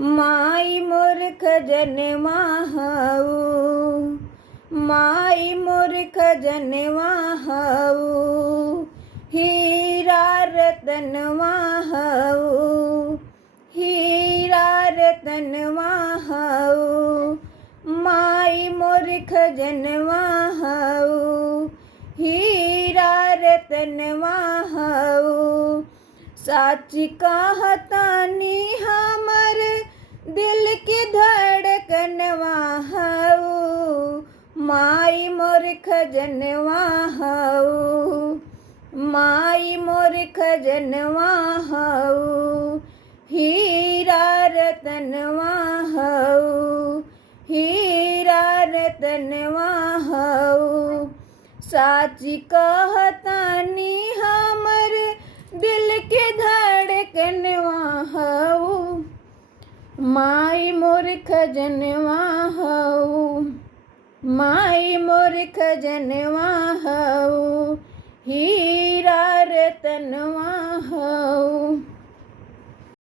माई मोर खजनवा हऊ, माई मोर खजनवा हऊ, हीरा रतनवा हऊ, हीरा रतनवा हऊ। माई मोर खजनवा हऊ, हीरा रतनवा हऊ। साच कहतानी हमर दिल की धड़कनवा हऊ, माई मोर खजनवा हऊ, माई मोर खजनवा हऊ, हीरा रतनवा हऊ, हीरा रतनवा हऊ। साच कहतानी हमर दिल के धड़कनवा हऊ, माई मोर खजनवा हऊ, माई मोर खजनवा हऊ, हीरा रतनवा हऊ।